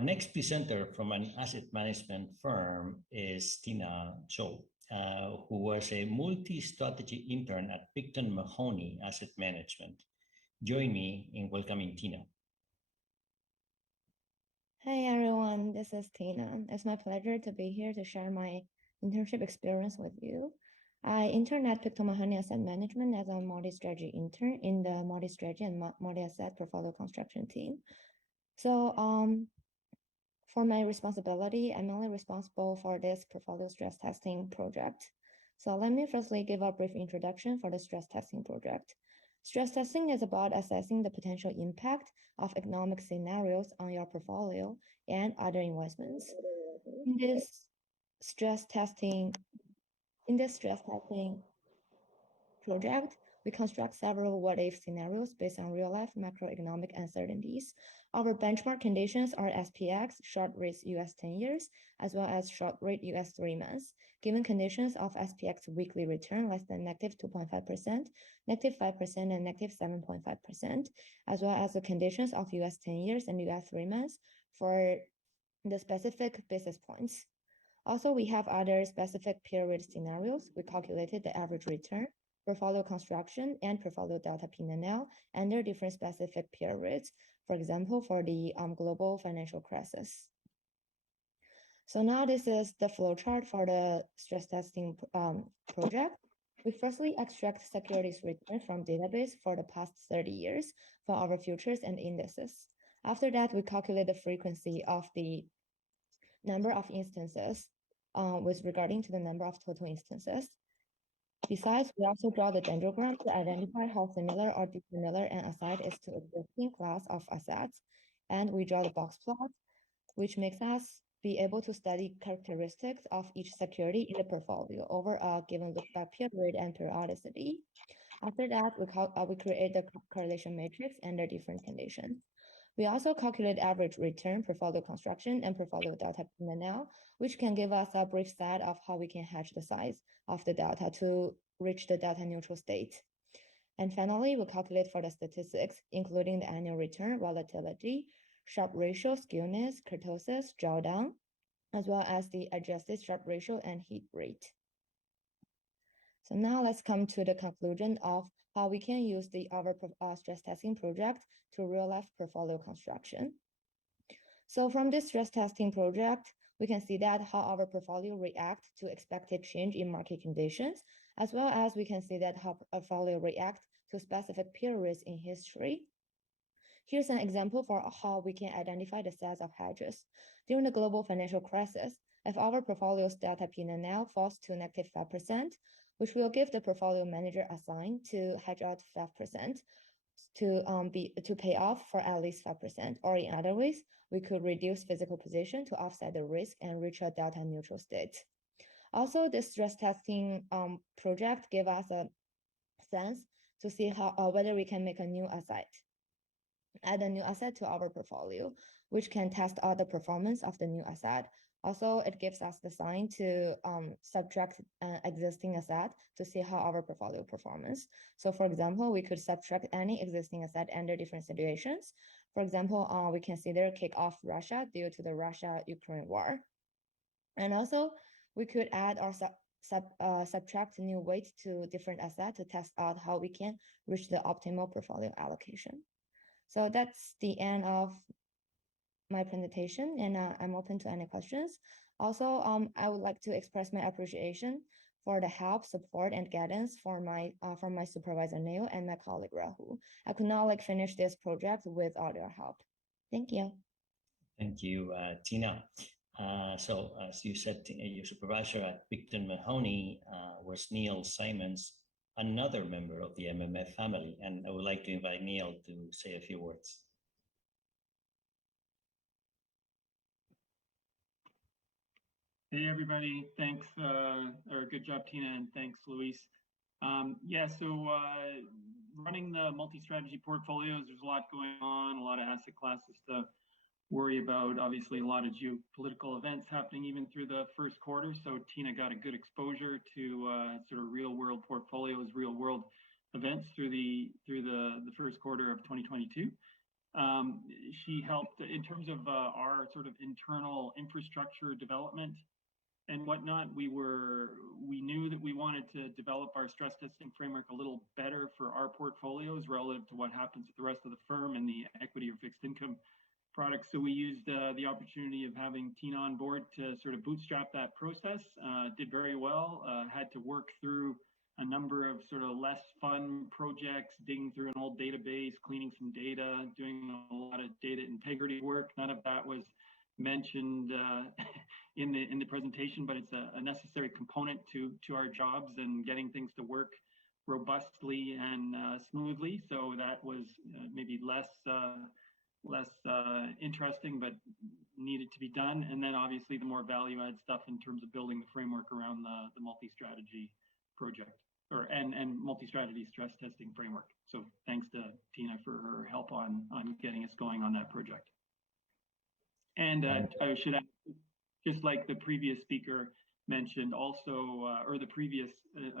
Our next presenter from an asset management firm is Tina Cho, who was a multi-strategy intern at Picton Mahoney Asset Management. Join me in welcoming Tina. Hi everyone, this is Tina. It's my pleasure to be here to share my internship experience with you. I interned at Picton Mahoney Asset Management as a multi-strategy intern in the multi-strategy and multi-asset portfolio construction team. So for my responsibility, I'm only responsible for this portfolio stress testing project. So let me firstly give a brief introduction for the stress testing project. Stress testing is about assessing the potential impact of economic scenarios on your portfolio and other investments. In this stress testing project, we construct several what-if scenarios based on real-life macroeconomic uncertainties. Our benchmark conditions are SPX, short rate US 10 years, as well as short rate US 3 months. Given conditions of SPX weekly return less than negative 2.5%, negative 5%, and negative 7.5%, as well as the conditions of US 10 years and US 3 months for the specific basis points. Also, we have other specific period scenarios. We calculated the average return, portfolio construction, and portfolio delta P&L under different specific periods, for example, for the global financial crisis. So now this is the flowchart for the stress testing project. We firstly extract securities return from database for the past 30 years for our futures and indices. After that, we calculate the frequency of the number of instances with regarding to the number of total instances. Besides, we also draw the dendrogram to identify how similar or dissimilar an asset is to existing class of assets. And we draw the box plot, which makes us be able to study characteristics of each security in the portfolio over a given look-back period and periodicity. After that, we create the correlation matrix under different conditions. We also calculate average return, portfolio construction, and portfolio delta P&L, which can give us a brief set of how we can hedge the size of the delta to reach the delta neutral state. And finally, we calculate for the statistics, including the annual return, volatility, Sharpe ratio, skewness, kurtosis, drawdown, as well as the adjusted Sharpe ratio and heat rate. So now let's come to the conclusion of how we can use our stress testing project to real-life portfolio construction. So from this stress testing project, we can see that how our portfolio react to expected change in market conditions, as well as we can see that how portfolio react to specific periods in history. Here's an example for how we can identify the size of hedges. During the global financial crisis, if our portfolio's delta P&L falls to negative 5%, which will give the portfolio manager assigned to hedge out 5% to pay off for at least 5%, or in other ways, we could reduce physical position to offset the risk and reach a delta neutral state. Also, this stress testing project gave us a sense to see how whether we can make a new asset, add a new asset to our portfolio, which can test out the performance of the new asset. Also, it gives us the sign to subtract an existing asset to see how our portfolio performance. So for example, we could subtract any existing asset under different situations. For example, we consider kick off Russia due to the Russia-Ukraine war. And also, we could add or subtract new weight to different assets to test out how we can reach the optimal portfolio allocation. So that's the end of my presentation, and I'm open to any questions. Also, I would like to express my appreciation for the help, support, and guidance from my supervisor Neo and my colleague Rahul. I could not finish this project without your help. Thank you. Thank you, Tina. So as you said, your supervisor at Picton Mahoney was Neil Simons, another member of the MMF family, and I would like to invite Neil to say a few words. Hey everybody, thanks, or good job Tina, and thanks Luis. Running the multi-strategy portfolios, there's a lot going on, a lot of asset classes to worry about, obviously a lot of geopolitical events happening even through the first quarter. So Tina got a good exposure to sort of real world portfolios, real world events through the first quarter of 2022. She helped in terms of our sort of internal infrastructure development and whatnot. We knew that we wanted to develop our stress testing framework a little better for our portfolios relative to what happens with the rest of the firm and the equity or fixed income products. So we used the opportunity of having Tina on board to sort of bootstrap that process. Did very well. Had to work through a number of sort of less fun projects, digging through an old database, cleaning some data, doing a lot of data integrity work. None of that was mentioned in the presentation, but it's a necessary component to our jobs and getting things to work robustly and smoothly. So that was maybe less interesting, but needed to be done. And then obviously the more value add stuff in terms of building the framework around the multi-strategy project and multi-strategy stress testing framework. So thanks to Tina for her help on getting us going on that project. And I should add, just like the previous speaker mentioned also, or the previous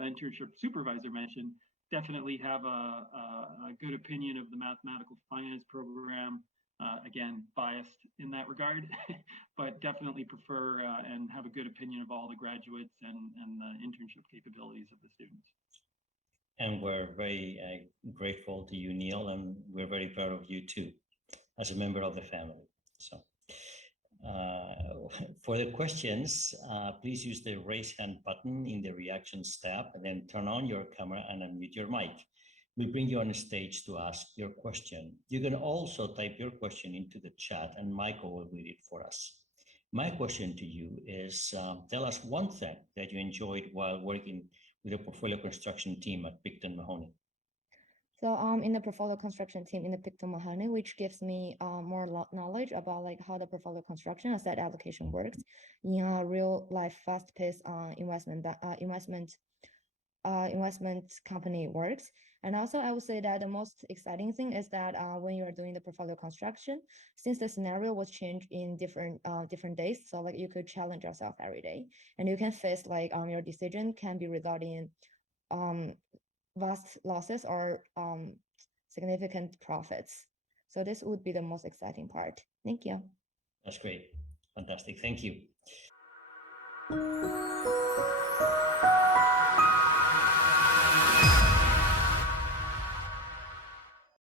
internship supervisor mentioned, definitely have a good opinion of the mathematical finance program. Again, biased in that regard, but definitely prefer and have a good opinion of all the graduates and the internship capabilities of the students. And we're very grateful to you, Neil, and we're very proud of you too, as a member of the family. So for the questions, please use the raise hand button in the reactions tab and then turn on your camera and unmute your mic. We'll bring you on stage to ask your question. You can also type your question into the chat and Michael will read it for us. My question to you is, tell us one thing that you enjoyed while working with the portfolio construction team at Picton Mahoney. So in the portfolio construction team in the Picton Mahoney, which gives me more knowledge about like how the portfolio construction asset allocation works in a real life fast-paced investment company works. And also I would say that the most exciting thing is that when you are doing the portfolio construction, since the scenario was changed in different days, so like you could challenge yourself every day and you can face like your decision can be resulting in vast losses or significant profits. So this would be the most exciting part. Thank you. That's great. Fantastic. Thank you.